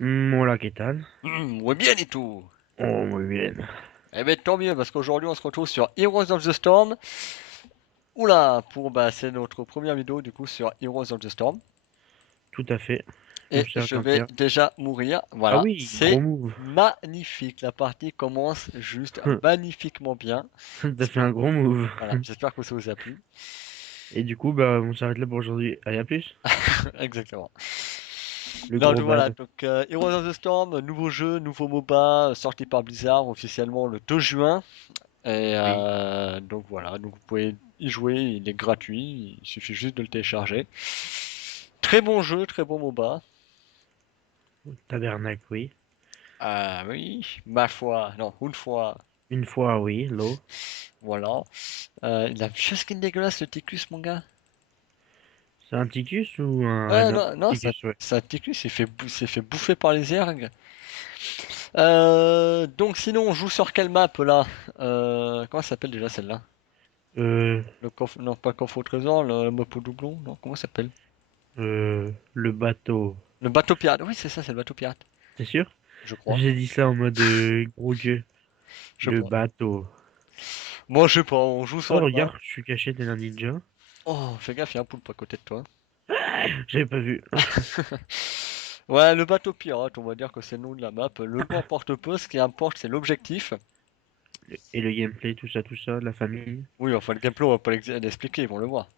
Hola, ¿qué tal? Muy bien et tout. Oh, muy bien. Eh ben tant mieux parce qu'aujourd'hui on se retrouve sur Heroes of the Storm. Oula, c'est notre première vidéo du coup sur Heroes of the Storm. Tout à fait. Et je vais Observe. déjà mourir. Ah Voilà, oui, gros c'est move. magnifique. La partie commence juste magnifiquement bien. T'as fait un gros move. Voilà, j'espère que ça vous a plu. Et du coup, bah, on s'arrête là pour aujourd'hui. Allez, à plus. Exactement. Le Donc gros voilà, bad. donc Heroes of the Storm, nouveau jeu, nouveau MOBA, sorti par Blizzard officiellement le 2 juin. Et Oui. donc voilà, donc vous pouvez y jouer, il est gratuit, il suffit juste de le télécharger. Très bon jeu, très bon MOBA. Tabernacle, oui. Ah oui, ma foi, non, une fois, Une fois, oui. L'eau. voilà. Il a juste skin dégueulasse le Ticus, mon gars. C'est un ticus ou un Ouais, nain? non, non, Ticus, ouais. ça Ticus, s'est fait bouffer par les ergs. Donc sinon, on joue sur quelle map là? Comment ça s'appelle déjà celle-là? Euh, Le coffre, non, pas le coffre au trésor, le map au doublon, non, comment ça s'appelle? le bateau. Le bateau pirate, oui, c'est ça, c'est le bateau pirate, T'es sûr? je crois. J'ai dit ça en mode gros gueux. Je sais Le pas. bateau. Moi, je sais pas, on joue sur Oh, une map. regarde, je suis caché t'es un ninja. Oh, fais gaffe, il y a un poulpe à côté de toi. J'avais pas vu. Ouais, le bateau pirate, on va dire que c'est le nom de la map. Le nom importe peu, ce qui importe, c'est l'objectif. Et le gameplay, tout ça, la famille. Oui, enfin, le gameplay, on va pas l'expliquer, ils vont le voir.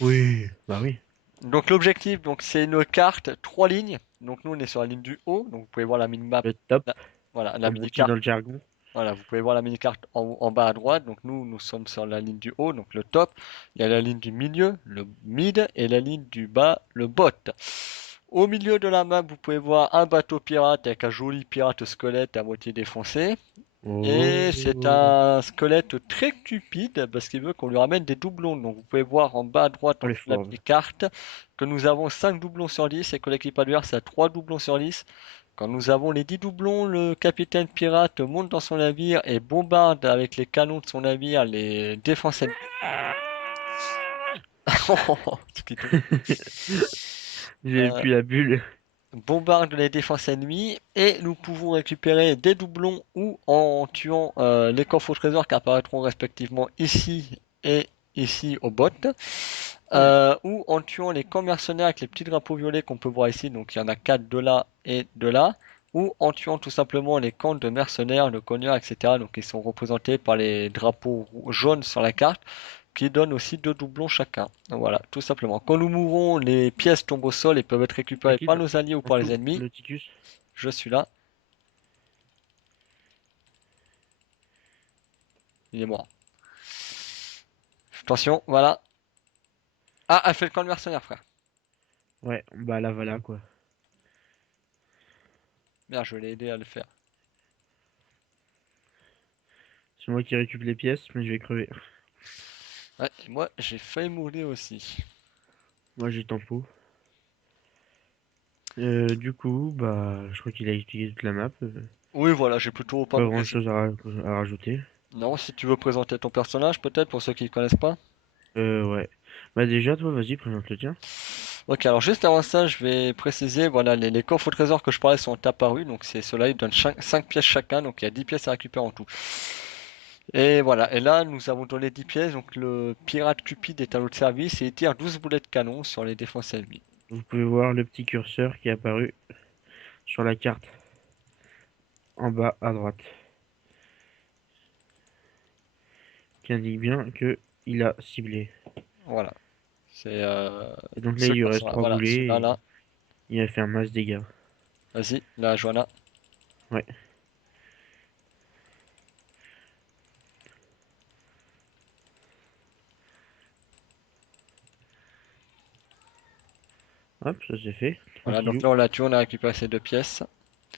Oui, bah oui. Donc, l'objectif, donc, c'est une carte, trois lignes. Donc, nous, on est sur la ligne du haut. Donc, vous pouvez voir la mini-map. Le top, Voilà, la comme on dit mini-carte. dans le jargon. Voilà, vous pouvez voir la mini-carte en bas à droite. Donc, nous sommes sur la ligne du haut, donc le top. Il y a la ligne du milieu, le mid, et la ligne du bas, le bot. Au milieu de la map, vous pouvez voir un bateau pirate avec un joli pirate squelette à moitié défoncé. Et c'est Oh, un squelette très cupide parce qu'il veut qu'on lui ramène des doublons. Donc vous pouvez voir en bas à droite oh en les dessous de la fauves. petite carte que nous avons 5 doublons sur 10 et que l'équipe adverse a 3 doublons sur 10. Quand nous avons les 10 doublons, le capitaine pirate monte dans son navire et bombarde avec les canons de son navire les défenses ennemies. J'ai plus la bulle. Bombarde les défenses ennemies et nous pouvons récupérer des doublons ou en tuant les coffres au trésor qui apparaîtront respectivement ici et ici au bot, Ouais. ou en tuant les camps mercenaires avec les petits drapeaux violets qu'on peut voir ici, donc il y en a 4 de là et de là, ou en tuant tout simplement les camps de mercenaires, le cognard, etc. Donc ils sont représentés par les drapeaux jaunes sur la carte qui donne aussi deux doublons chacun. Voilà, tout simplement. Quand nous mourons, les pièces tombent au sol et peuvent être C'est récupérées qui par nos alliés ou en par les dessous, ennemis. le ticus? Je suis là, il est mort. Attention, voilà. Ah, elle fait le camp de mercenaires, frère. Ouais, bah là voilà quoi. Merde, je l'ai aidé à le faire. C'est moi qui récupère les pièces, mais je vais crever. Ouais, et moi, j'ai failli mourir aussi. Moi j'ai tempo. Du coup, bah je crois qu'il a utilisé toute la map. Oui, voilà, j'ai plutôt pas Pas me grand résiner. chose à rajouter. Non, si tu veux présenter ton personnage, peut-être, pour ceux qui ne connaissent pas. Ouais. Bah déjà, toi, vas-y, présente le tien. Ok, alors juste avant ça, je vais préciser, voilà, les coffres au trésor que je parlais sont apparus, donc c'est ceux-là, ils donnent 5 pièces chacun, donc il y a 10 pièces à récupérer en tout. Et voilà, et là nous avons donné 10 pièces, donc le pirate Cupide est à notre service et il tire 12 boulets de canon sur les défenses ennemies. Vous pouvez voir le petit curseur qui est apparu sur la carte en bas à droite, qui indique bien que il a ciblé. Voilà, c'est Et donc là, ce il lui reste curseur-là. 3 Voilà, celui-là, boulets et là. il a fait un masse dégâts. Vas-y, là, Joanna. Ouais. Hop, ça c'est fait. Voilà, donc Tranquillou. là on l'a tué, on a récupéré ces deux pièces.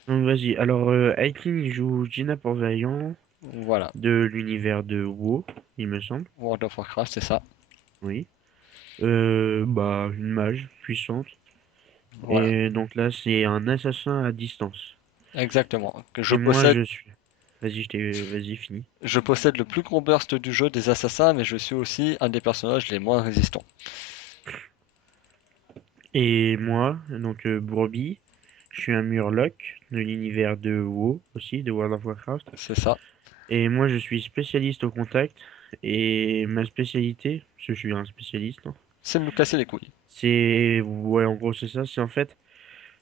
Donc vas-y. Alors, Aitlin, il joue Gina Port-Vaillant Voilà, de l'univers de WoW, il me semble. World of Warcraft, c'est ça. Oui. Bah, une mage puissante. Voilà, Et donc là, c'est un assassin à distance. exactement. Que Et moi, je suis. Vas-y, vas-y, fini. je possède le plus gros burst du jeu des assassins, mais je suis aussi un des personnages les moins résistants. Et moi, donc Bourbi, Je suis un Murloc de l'univers de WoW aussi, de World of Warcraft. C'est ça. Et moi, je suis spécialiste au contact. Et ma spécialité, parce que je suis un spécialiste, hein, C'est de nous casser les couilles. c'est... Ouais, en gros, c'est ça. C'est en fait...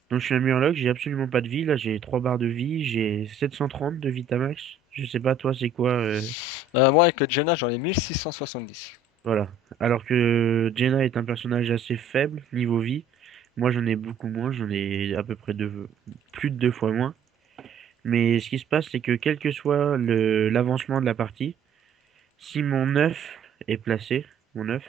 Donc, je suis un Murloc, j'ai absolument pas de vie. Là, j'ai 3 barres de vie, j'ai 730 de Vitamax. Je sais pas, toi, c'est quoi Moi, avec Jenna, j'en ai 1670. Voilà. Alors que Jaina est un personnage assez faible niveau vie. Moi, j'en ai beaucoup moins. J'en ai à peu près plus de 2 fois moins. Mais ce qui se passe, c'est que quel que soit l'avancement de la partie, si mon œuf est placé, mon œuf,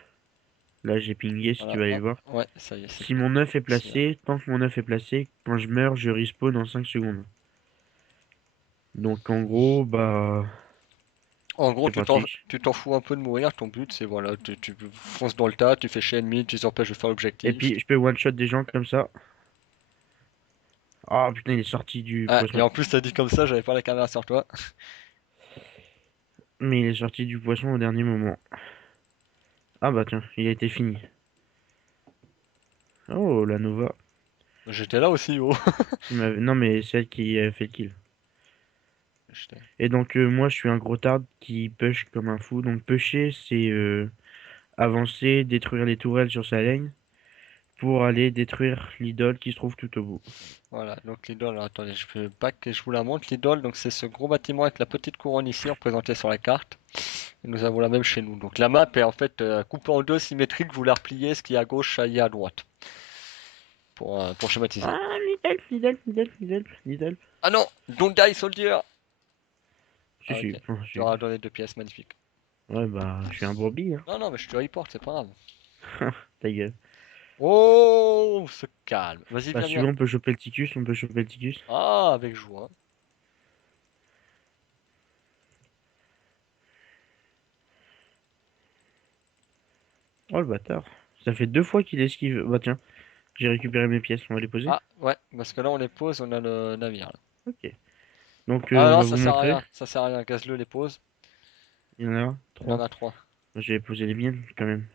là j'ai pingé si tu Voilà, vas aller hop, le voir. ouais, ça y est, c'est Si mon œuf est c'est là. placé, tant que mon œuf est placé, quand je meurs, je respawn en 5 secondes. Donc en gros, bah, En gros, c'est pratique. tu t'en fous un peu de mourir, ton but c'est voilà, tu fonces dans le tas, tu fais chez ennemi, tu les empêches de faire Et l'objectif. puis je peux one-shot des gens comme ça. Ah putain, il est sorti du Ah, et poisson. en plus, t'as dit comme ça, j'avais pas la caméra sur toi. Mais il est sorti du poisson au dernier moment. Ah bah tiens, il a été fini. Oh, la Nova. J'étais là aussi, oh. Non mais celle qui a fait le kill. J'étais- Et donc moi je suis un gros tard qui push comme un fou. Donc pusher c'est avancer, détruire les tourelles sur sa ligne pour aller détruire l'idole qui se trouve tout au bout. Voilà, donc l'idole, alors, attendez, je fais back et je vous la montre. L'idole, donc c'est ce gros bâtiment avec la petite couronne ici, représenté sur la carte. Et nous avons la même chez nous. Donc la map est en fait coupée en deux, symétrique, vous la repliez, ce qui est à gauche, ça y est à droite, pour schématiser. Ah, Lidl. Ah non! Don't die, soldier! Si, Ah ok, si, bon, tu auras donné deux pièces, magnifique. ouais, bah, je suis un brebis, hein. Non, non, mais je te reporte, c'est pas grave. Ta gueule. Oh, on se calme. Vas-y, Bah, viens, si viens. on peut choper le ticus, on peut choper le ticus. Ah, avec joie. Oh, le bâtard. Ça fait 2 fois qu'il esquive. Bah, tiens, j'ai récupéré mes pièces, on va les poser. Ah, ouais, parce que là, on les pose, on a le navire, là. Ok. Donc, Ah on non, va vous montrer. ça sert à rien. Gaz-le les pose. Il y en a Il en 3. a trois. J'ai posé les miennes, quand même.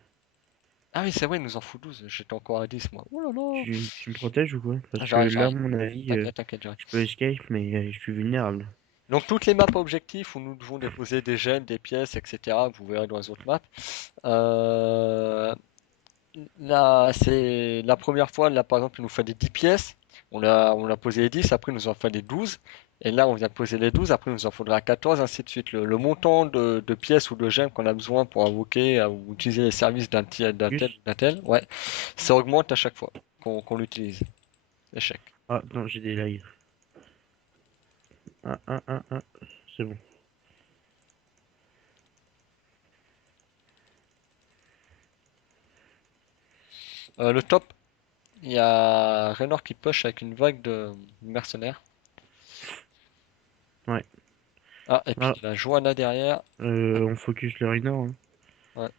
Ah oui, c'est vrai, il nous en fout 12. J'étais encore à 10 moi. Oh là là. Tu me protèges ou quoi? Ah, Parce que j'arrive, là, à j'arrive. mon avis, T'inquiète, t'inquiète, j'arrive. je peux escape, mais je suis vulnérable. Donc, toutes les maps objectifs où nous devons déposer des gemmes, des pièces, etc., vous verrez dans les autres maps. Euh, Là, c'est la première fois, là, par exemple, il nous fallait 10 pièces. On a posé les 10, après, il nous en fallait 12. Et là, on vient de poser les 12, après, il nous en faudra 14, ainsi de suite. Le montant de pièces ou de gemmes qu'on a besoin pour invoquer ou utiliser les services Ticus. d'un tel, ouais, ça augmente à chaque fois qu'on l'utilise. Échec. Ah, non, j'ai des lags. C'est bon. Le top, il y a Raynor qui push avec une vague de mercenaires. Ouais. Ah, et puis Ah, la Johanna derrière. on focus le Rhino, hein. Ouais.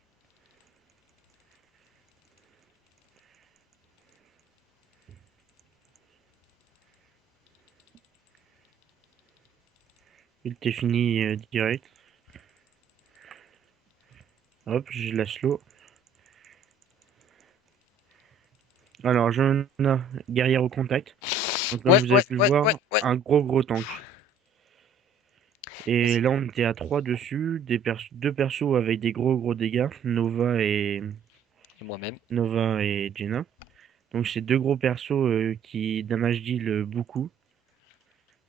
Il était fini direct. Hop, je la slow. Alors, j'en ai guerrière au contact. Donc, comme Ouais, vous avez ouais, pu le ouais, ouais, voir, ouais. un gros tank. Et là, on était à 3 dessus. Deux persos avec des gros dégâts. Et moi-même. Nova et Jenna. Donc, c'est deux gros persos qui damage deal beaucoup.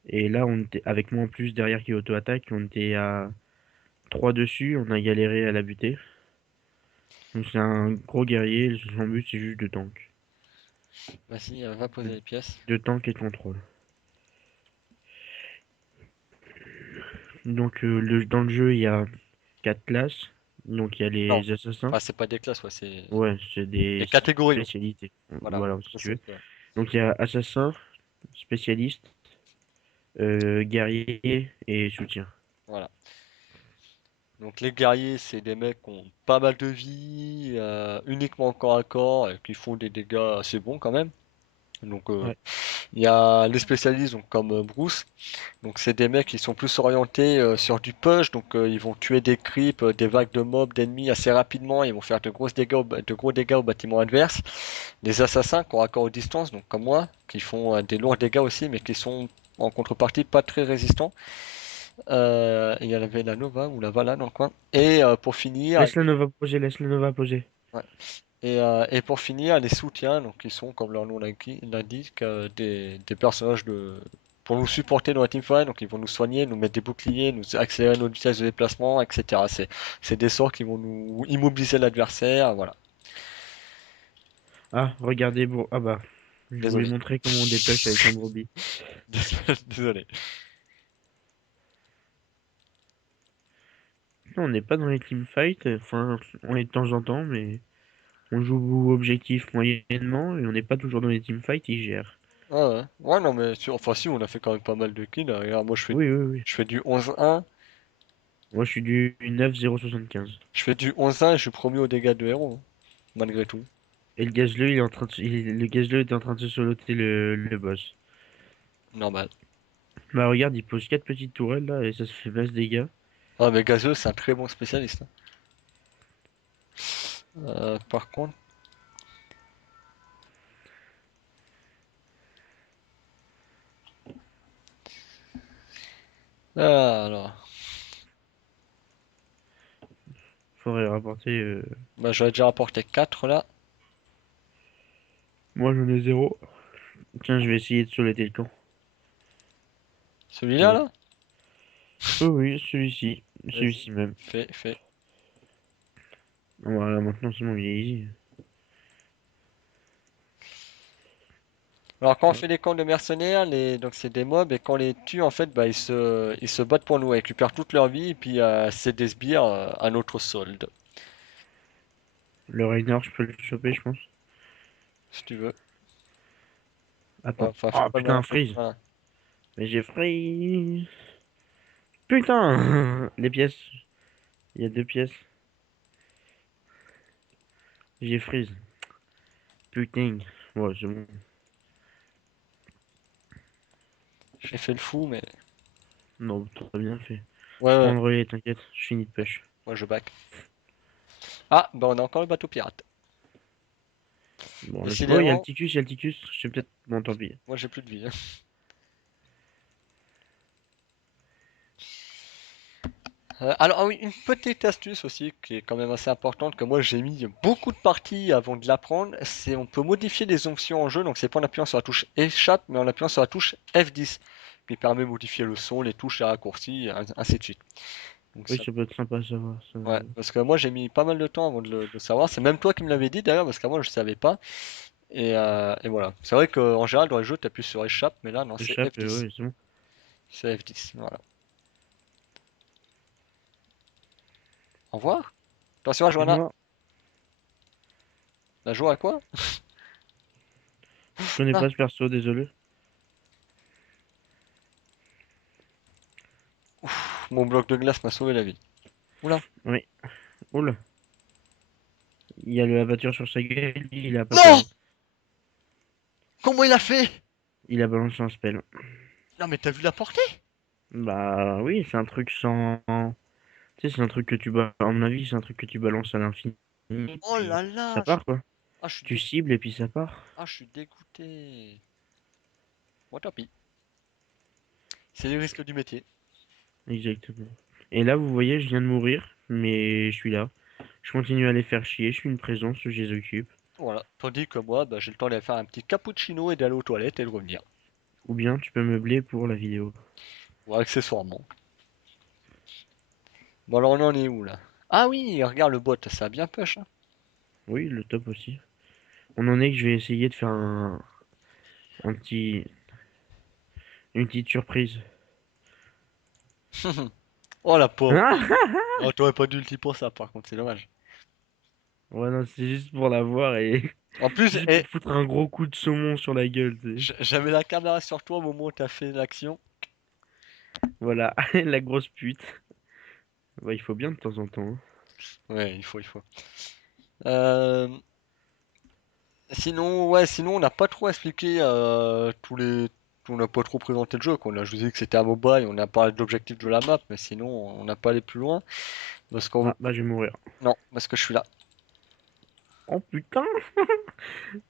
Et là, on était avec moi en plus derrière qui auto-attaque. On était à 3 dessus. On a galéré à la buter. Donc, c'est un gros guerrier. Son but, c'est juste de tank. Vas-y, va poser les pièces. De tank et de contrôle. Donc, dans le jeu, il y a 4 classes. Donc, il y a Non. les assassins. Enfin, c'est pas des classes, ouais, c'est Ouais, c'est des des catégories. spécialités. Voilà, Voilà, si ça, tu veux. ouais. Donc, il y a assassin, spécialiste, guerrier et soutien. Voilà. Donc les guerriers, c'est des mecs qui ont pas mal de vie, uniquement corps à corps, et qui font des dégâts assez bons quand même. Donc Ouais. il y a les spécialistes donc comme Bruce. Donc c'est des mecs qui sont plus orientés sur du push, donc ils vont tuer des creeps, des vagues de mobs, d'ennemis assez rapidement, ils vont faire de gros dégâts aux bâtiments adverses. Les assassins corps à corps aux distances, donc comme moi, qui font des lourds dégâts aussi, mais qui sont en contrepartie pas très résistants. Il y avait la Nova ou la Vala dans le coin. Et pour finir, Laisse la Nova poser. ouais. Et pour finir, les soutiens, donc qui sont, comme leur nom l'indique, des personnages pour nous supporter dans la teamfight, donc ils vont nous soigner, nous mettre des boucliers, nous accélérer notre vitesse de déplacement, etc. C'est des sorts qui vont nous immobiliser l'adversaire, voilà. Ah, regardez, bon. Ah bah. Je voulais Désolé. montrer comment on dépêche avec un Broby. Désolé. Non, on n'est pas dans les teamfights. Enfin, on est de temps en temps, mais on joue objectif moyennement et on n'est pas toujours dans les teamfights, ils gèrent. Ah ouais. Ouais, non, mais enfin, si, on a fait quand même pas mal de kills, là. Regarde, moi, Oui, oui, oui. je fais du 11-1. Moi, je suis du 9,075. Je fais du 11-1 et je suis promu aux dégâts de héros, hein, malgré tout. Et le gazeux, il est en train de... le gazeux était en train de se soloter le boss. Normal. Bah regarde, il pose 4 petites tourelles là et ça se fait masse dégâts. Ah, mais Gazeux, c'est un très bon spécialiste, hein. Par contre, alors, Faudrait rapporter... bah, j'aurais déjà rapporté 4 là. Moi j'en ai zéro. Tiens, je vais essayer de soloter le camp. Celui-là, Ouais. là? Oh oui, celui-ci. Vas-y, Celui-ci même. fais. Voilà, maintenant c'est bon, il est easy. Alors, quand on Ouais. fait les camps de mercenaires, donc c'est des mobs, et quand on les tue, en fait, bah, ils se battent pour nous, ils récupèrent toute leur vie, et puis c'est des sbires à notre solde, Le Reiner, je peux le choper, je pense. si tu veux. Ouais, Attends. enfin, faut Oh pas putain, mélanger. freeze. Voilà. Mais j'ai freeze. Putain. Les pièces. Il y a 2 pièces. J'ai freeze. Putain. Ouais, c'est bon. J'ai fait le fou, mais... Non, t'as bien fait. Ouais, Je prends ouais, le relais, t'inquiète. Je finis de push. moi je back. Ah, bah on a encore le bateau pirate. Bon, là, oh, il y a le Décidément, Ticus, il y a le Ticus. Je vais peut-être... Bon, tant pis. moi j'ai plus de vie, hein. Alors, ah oui, une petite astuce aussi qui est quand même assez importante, que moi j'ai mis beaucoup de parties avant de l'apprendre, c'est on peut modifier les options en jeu, donc c'est pas en appuyant sur la touche échappe, mais en appuyant sur la touche F10, qui permet de modifier le son, les touches, les raccourcis, ainsi de suite. Donc Oui, ça, ça peut être sympa à savoir. Ça... ouais, parce que moi j'ai mis pas mal de temps avant de le savoir, c'est même toi qui me l'avais dit d'ailleurs, parce qu'avant je savais pas, et voilà. C'est vrai qu'en général dans les jeux t'appuies sur échappe, mais là non, c'est Échappe, F10. ouais, c'est bon. C'est F10, voilà. Au revoir. Attention à Au Joanna. revoir. La joie à quoi? Je connais Ah, pas ce perso, désolé. mon bloc de glace m'a sauvé la vie. Oula. Oui. Oula. Il y a le abatture sur sa gueule, lui, il a pas peur, Non! hein. Comment il a fait? Il a balancé un spell. Non mais t'as vu la portée? Bah oui, c'est un truc sans... Tu sais, c'est un truc que tu... À mon avis, c'est un truc que tu balances à l'infini, Oh puis là ça là! part, quoi. Ah, je suis Tu cibles et puis ça part. je suis dégoûté. Bon, tant pis. C'est les risques du métier. Exactement. Et là, vous voyez, je viens de mourir, mais je suis là. Je continue à les faire chier, je suis une présence, je les occupe. Voilà. Tandis que moi, bah, j'ai le temps d'aller faire un petit cappuccino et d'aller aux toilettes et de revenir. Ou bien tu peux meubler pour la vidéo. Ou accessoirement. Bon alors on en est où là? Ah oui, regarde le bot, ça a bien push, hein. Oui, le top aussi. On en est que je vais essayer de faire un petit, une petite surprise. Oh la pauvre. Ah Oh, t'aurais pas dû le pour ça par contre, c'est dommage. ouais, non, c'est juste pour la voir et En plus, juste pour foutre un gros coup de saumon sur la gueule, tu sais. j'avais la caméra sur toi au moment où t'as fait l'action. Voilà, la grosse pute. Bah, il faut bien de temps en temps, hein. Ouais, il faut. Euh, Sinon, ouais, sinon on n'a pas trop expliqué tous les. On n'a pas trop présenté le jeu, quoi. Je vous ai dit que c'était un MOBA et on a parlé de l'objectif de la map, mais sinon on n'a pas allé plus loin. Parce qu'on vous... Ah, bah je vais mourir. Non, parce que je suis là. Oh putain!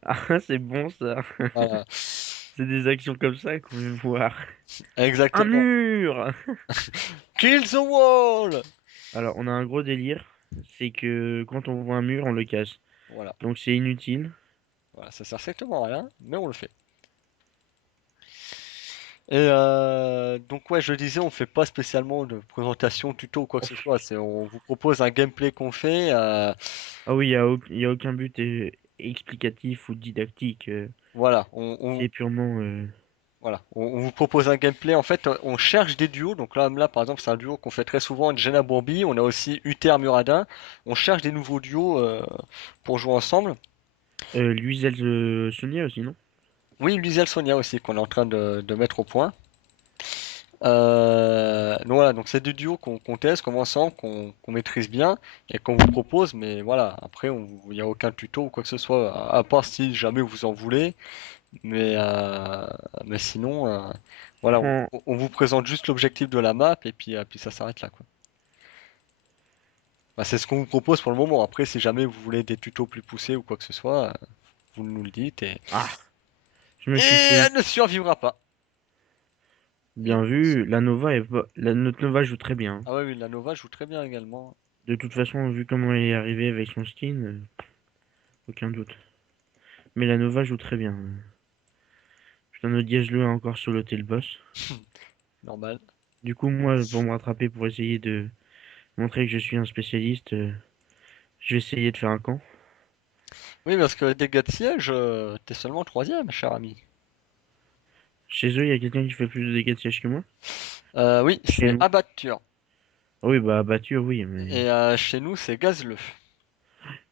Ah, c'est bon ça. Voilà. C'est des actions comme ça qu'on veut voir. Un Exactement. mur! Kill the wall! Alors, on a un gros délire, c'est que quand on voit un mur, on le casse. Voilà. Donc c'est inutile. Voilà, ça sert strictement à rien, mais on le fait. Et donc ouais, je disais, on fait pas spécialement de présentation, tuto ou quoi que Oh. ce soit. C'est, on vous propose un gameplay qu'on fait. Ah oui, il y a aucun but explicatif ou didactique. Voilà, C'est purement... voilà, on vous propose un gameplay. En fait, on cherche des duos. Donc là, par exemple, c'est un duo qu'on fait très souvent, Jenna Bourbi. On a aussi Uther Muradin. On cherche des nouveaux duos pour jouer ensemble. Luisel Sonia aussi, non? Oui, Luisel Sonia aussi, qu'on est en train de mettre au point. Donc voilà, donc c'est des duos qu'on teste, qu'on ensemble, qu'on maîtrise bien et qu'on vous propose. Mais voilà, après, il n'y a aucun tuto ou quoi que ce soit, à part si jamais vous en voulez. Mais, euh, mais sinon, voilà, Prends... on vous présente juste l'objectif de la map et puis ça s'arrête là, quoi. Bah, c'est ce qu'on vous propose pour le moment. Après, si jamais vous voulez des tutos plus poussés ou quoi que ce soit, vous nous le dites Ah, je me et suis fait... elle ne survivra pas. Et Bien vu, la Nova est pas... notre Nova joue très bien. ah ouais, oui, la Nova joue très bien également. De toute façon, vu comment elle est arrivée avec son skin, aucun doute. Mais la Nova joue très bien. Putain, notre Diageo a encore soloté le boss. Normal. Du coup, moi, pour me rattraper, pour essayer de montrer que je suis un spécialiste, je vais essayer de faire un camp. Oui, parce que dégâts de siège, t'es seulement troisième, cher ami. Chez eux, il y a quelqu'un qui fait plus de dégâts de siège que moi. Oui, Chez c'est nous. abatture. Ah oui, bah, battu, oui, mais... Et chez nous, c'est gazleux.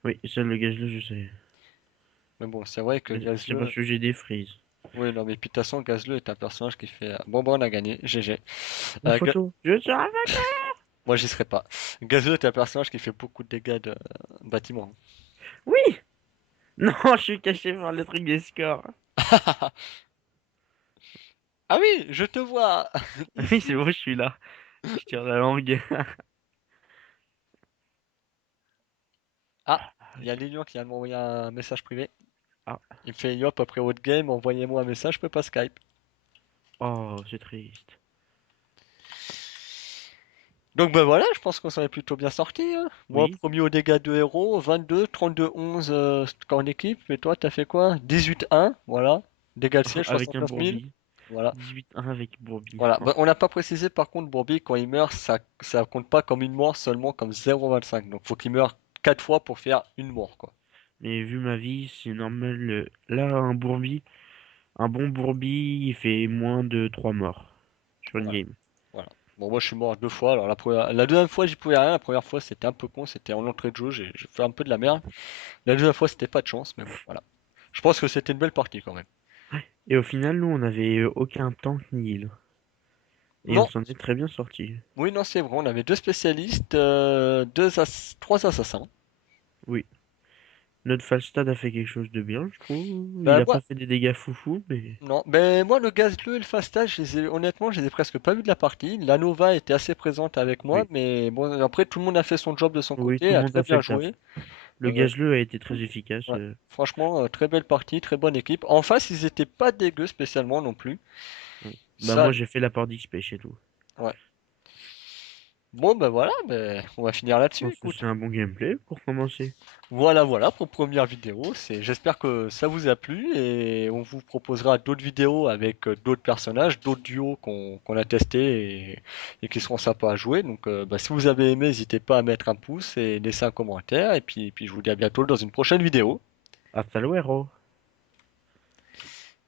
Oui, ça, le gage-là, je sais. Mais bon, c'est vrai que C'est parce gazleux. que j'ai des frises. Oui, non, mais puis de toute façon, gazleux est un personnage qui fait. Bon, bon, on a gagné, GG. La Ga- photo. Je suis un Moi, j'y serais pas. Gazleux est un personnage qui fait beaucoup de dégâts de bâtiment. Oui! Non, je suis caché par le truc des scores. Ah oui, je te vois Oui, c'est ici. bon, je suis là. Je tire la langue. Ah, il y a Lilian qui vient de m'envoyer un message privé. Ah. Il me fait Yop, après votre game, envoyez-moi un message, je peux pas Skype. Oh, c'est triste. Donc ben voilà, je pense qu'on s'en est plutôt bien sorti, hein. Moi, Oui. premier au dégâts de héros, 22, 32, 11 score en équipe. Et toi, t'as fait quoi? 18-1, voilà. Dégâts de siège, Avec un 69 000. Bourbi. Voilà. 18-1 avec Bourbi. Voilà. Oh. Bah, on n'a pas précisé par contre, Bourbi, quand il meurt, ça compte pas comme une mort, seulement comme 0,25. Donc faut qu'il meure 4 fois pour faire une mort, quoi. Mais vu ma vie, c'est normal. Là, un Bourbi, un bon Bourbi, il fait moins de 3 morts sur une Voilà. game. Voilà. Bon, moi je suis mort deux fois. Alors la deuxième fois, j'y pouvais rien. La première fois, c'était un peu con. C'était en entrée de jeu. J'ai fait un peu de la merde. La deuxième fois, c'était pas de chance, mais bon, voilà. Je pense que c'était une belle partie quand même. Et au final, nous, on avait aucun tank ni heal. Et on Non, s'en est très bien sorti. oui, non, c'est vrai. On avait deux spécialistes, trois assassins. Oui. Notre Falstad a fait quelque chose de bien, je trouve. Il Ben a moi, pas fait des dégâts foufou, mais... non, ben moi le Gazleux et le Fastage, honnêtement, je les ai presque pas vus de la partie. La Nova était assez présente avec moi, Oui. mais bon, après tout le monde a fait son job de son Oui, côté, tout le a monde très a fait bien le taf. joué. Le Euh, Gageleux a été très efficace. ouais. Franchement, très belle partie, très bonne équipe. En face, ils étaient pas dégueux spécialement non plus. Ouais. Bah Ça, moi, j'ai fait l'apport d'XP chez tout. ouais. Bon, ben voilà, ben, on va finir Je là-dessus, pense que écoute. c'est un bon gameplay pour commencer. Voilà, voilà pour première vidéo. J'espère que ça vous a plu et on vous proposera d'autres vidéos avec d'autres personnages, d'autres duos qu'on a testés et qui seront sympas à jouer. Donc, bah, si vous avez aimé, n'hésitez pas à mettre un pouce et laisser un commentaire. Et puis je vous dis à bientôt dans une prochaine vidéo. Hasta luego.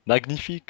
Magnifique!